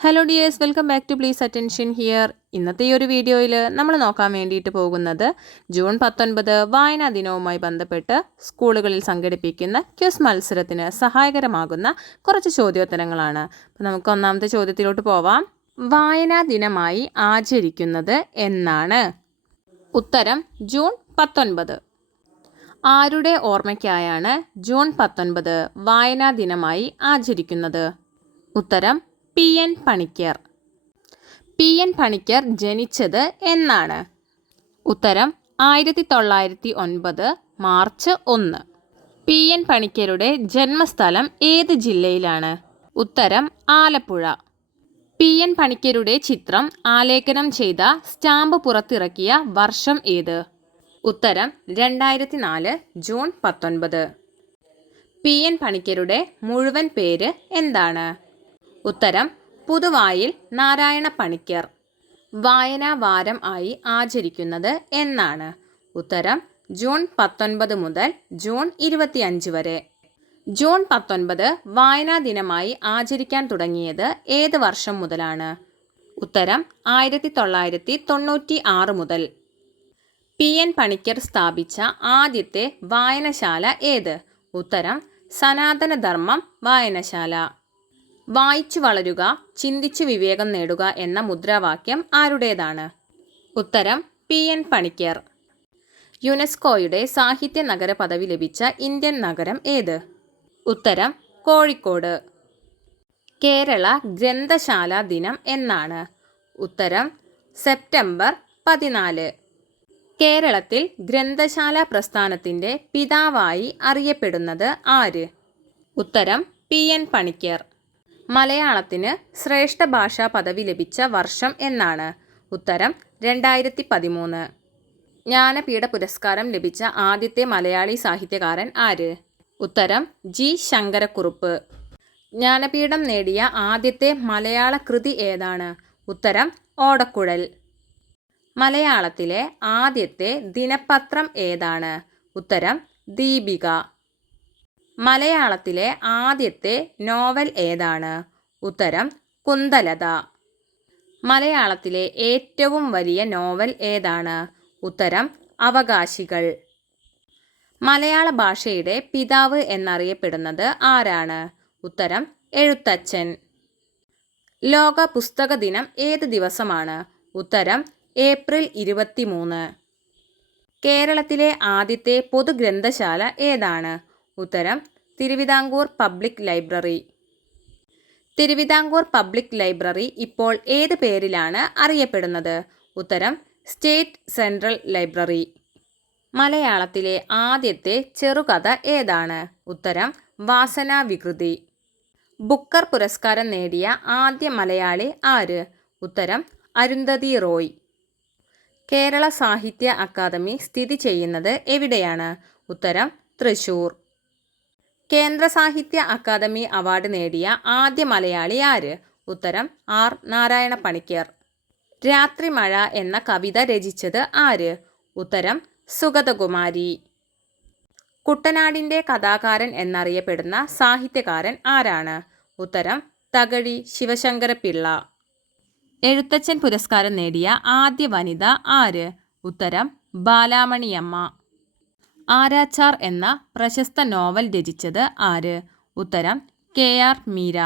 Hello dears, welcome back to please attention here. ഇന്നത്തെ ഈ ഒരു വീഡിയോയിൽ നമ്മൾ നോക്കാൻ വേണ്ടിയിട്ട് പോകുന്നത് ജൂൺ 19 വായനാ ദിനവുമായി ബന്ധപ്പെട്ട് സ്കൂളുകളിൽ സംഘടിപ്പിക്കുന്ന ക്വിസ് മത്സരത്തിന് സഹായകരമാകുന്ന കുറച്ച് ചോദ്യോത്തരങ്ങളാണ്. അപ്പോൾ നമുക്ക് ഒന്നാമത്തെ ചോദ്യത്തിലോട്ട് പോവാം. വായനാ ദിനമായി ആചരിക്കുന്നത് എന്നാണ്? ഉത്തരം ജൂൺ 19. ആരുടെ ഓർമ്മയ്ക്കായാണ് ജൂൺ 19 വായനാ ദിനമായി ആചരിക്കുന്നത്? ഉത്തരം പി.എൻ. പണിക്കർ. പി.എൻ. പണിക്കർ ജനിച്ചത് എന്നാണ്? ഉത്തരം 1909 മാർച്ച് 1. പി.എൻ. പണിക്കരുടെ ജന്മസ്ഥലം ഏത് ജില്ലയിലാണ്? ഉത്തരം ആലപ്പുഴ. പി.എൻ. പണിക്കരുടെ ചിത്രം ആലേഖനം ചെയ്ത സ്റ്റാമ്പ് പുറത്തിറക്കിയ വർഷം ഏത്? ഉത്തരം 2004 ജൂൺ 19. പി.എൻ. പണിക്കരുടെ മുഴുവൻ പേര് എന്താണ്? ഉത്തരം പുതുവായിൽ നാരായണ പണിക്കർ. വായനാ വാരം ആയി ആചരിക്കുന്നത് എന്നാണ്? ഉത്തരം ജൂൺ 19 മുതൽ ജൂൺ 25 വരെ. ജൂൺ 19 വായനാ ദിനമായി ആചരിക്കാൻ തുടങ്ങിയത് ഏത് വർഷം മുതലാണ്? ഉത്തരം 1996 മുതൽ. പി.എൻ. പണിക്കർ സ്ഥാപിച്ച ആദ്യത്തെ വായനശാല ഏത്? ഉത്തരം സനാതനധർമ്മം വായനശാല. വായിച്ചു വളരുക, ചിന്തിച്ചു വിവേകം നേടുക എന്ന മുദ്രാവാക്യം ആരുടേതാണ്? ഉത്തരം പി.എൻ. പണിക്കർ. യുനെസ്കോയുടെ സാഹിത്യ നഗര പദവി ലഭിച്ച ഇന്ത്യൻ നഗരം ഏത്? ഉത്തരം കോഴിക്കോട്. കേരള ഗ്രന്ഥശാല ദിനം എന്നാണ്? ഉത്തരം സെപ്റ്റംബർ 14. കേരളത്തിൽ ഗ്രന്ഥശാല പ്രസ്ഥാനത്തിൻ്റെ പിതാവായി അറിയപ്പെടുന്നത് ആര്? ഉത്തരം പി.എൻ. പണിക്കർ. മലയാളത്തിന് ശ്രേഷ്ഠ ഭാഷാ പദവി ലഭിച്ച വർഷം എന്നാണ്? ഉത്തരം 2013. ജ്ഞാനപീഠ പുരസ്കാരം ലഭിച്ച ആദ്യത്തെ മലയാളി സാഹിത്യകാരൻ ആര്? ഉത്തരം ജി ശങ്കരക്കുറുപ്പ്. ജ്ഞാനപീഠം നേടിയ ആദ്യത്തെ മലയാള കൃതി ഏതാണ്? ഉത്തരം ഓടക്കുഴൽ. മലയാളത്തിലെ ആദ്യത്തെ ദിനപത്രം ഏതാണ്? ഉത്തരം ദീപിക. മലയാളത്തിലെ ആദ്യത്തെ നോവൽ ഏതാണ്? ഉത്തരം കുന്തലത. മലയാളത്തിലെ ഏറ്റവും വലിയ നോവൽ ഏതാണ്? ഉത്തരം അവകാശികൾ. മലയാള ഭാഷയുടെ പിതാവ് എന്നറിയപ്പെടുന്നത് ആരാണ്? ഉത്തരം എഴുത്തച്ഛൻ. ലോക പുസ്തക ദിനം ഏത് ദിവസമാണ്? ഉത്തരം ഏപ്രിൽ 23. കേരളത്തിലെ ആദ്യത്തെ പൊതുഗ്രന്ഥശാല ഏതാണ്? ഉത്തരം Thiruvithamkoor public library. Thiruvithamkoor public library ഇപ്പോൾ ഏത് പേരിലാണ് അറിയപ്പെടുന്നത്? ഉത്തരം സ്റ്റേറ്റ് സെൻട്രൽ ലൈബ്രറി. മലയാളത്തിലെ ആദ്യത്തെ ചെറുകഥ ഏതാണ്? ഉത്തരം വാസനാവികൃതി. ബുക്കർ പുരസ്കാരം നേടിയ ആദ്യ മലയാളി ആര്? ഉത്തരം അരുന്ധതി റോയ്. കേരള സാഹിത്യ അക്കാദമി സ്ഥിതി ചെയ്യുന്നത് എവിടെയാണ്? ഉത്തരം തൃശൂർ. കേന്ദ്ര സാഹിത്യ അക്കാദമി അവാർഡ് നേടിയ ആദ്യ മലയാളി ആര്? ഉത്തരം ആർ നാരായണ പണിക്കർ. രാത്രിമഴ എന്ന കവിത രചിച്ചത് ആര്? ഉത്തരം സുഗതകുമാരി. കുട്ടനാടിൻ്റെ കഥാകാരൻ എന്നറിയപ്പെടുന്ന സാഹിത്യകാരൻ ആരാണ്? ഉത്തരം തകഴി ശിവശങ്കരപിള്ള. എഴുത്തച്ഛൻ പുരസ്കാരം നേടിയ ആദ്യ വനിത ആര്? ഉത്തരം ബാലാമണിയമ്മ. ആരാച്ചാർ എന്ന പ്രശസ്ത നോവൽ രചിച്ചത് ആര്? ഉത്തരം കെ.ആർ. മീര.